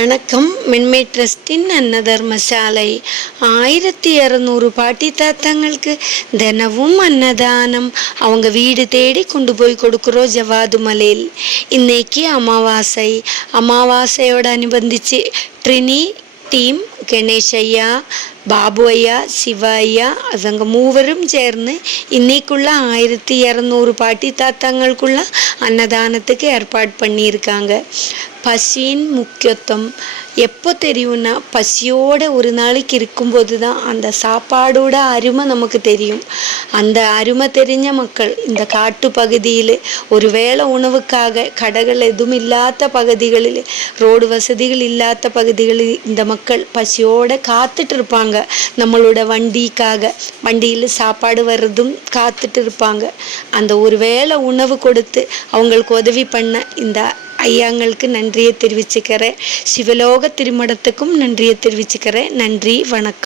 வணக்கம். மென்மை ட்ரஸ்டின் அன்னதர்மசாலை 1200 பாட்டி தாத்தாங்களுக்கு தினமும் அன்னதானம். அவங்க வீடு தேடி கொண்டு போய் கொடுக்குறோம் ஜவாது மலையில். இன்னைக்கு அமாவாசையோட அனுபந்திச்சு ட்ரினி டீம் கணேஷ் ஐயா, பாபு ஐயா, சிவா ஐயா அவங்க மூவரும் சேர்ந்து இன்னைக்குள்ள 1200 பாட்டி தாத்தாங்களுக்குள்ள அன்னதானத்துக்கு ஏற்பாடு பண்ணியிருக்காங்க. பசியின் முக்கியத்துவம் எப்போ தெரியும்னா, பசியோட ஒரு நாளைக்கு இருக்கும்போது தான் அந்த சாப்பாடோட அருமை நமக்கு தெரியும். அந்த அருமை தெரிஞ்ச மக்கள் இந்த காட்டு பகுதியில் ஒரு வேளை உணவுக்காக கடைகள் எதுவும் இல்லாத பகுதிகளில், ரோடு வசதிகள் இல்லாத பகுதிகளில் இந்த மக்கள் பசியோட காத்துட்டு இருப்பாங்க. நம்மளோட வண்டியில் சாப்பாடு வர்றதும் காத்துட்டு இருப்பாங்க. அந்த ஒரு வேளை உணவு கொடுத்து அவங்களுக்கு உதவி பண்ண இந்த ஐயாங்களுக்கு நன்றியை தெரிவிச்சுக்கிறேன். சிவலோக திருமணத்துக்கும் நன்றியை தெரிவிச்சுக்கிறேன். நன்றி, வணக்கம்.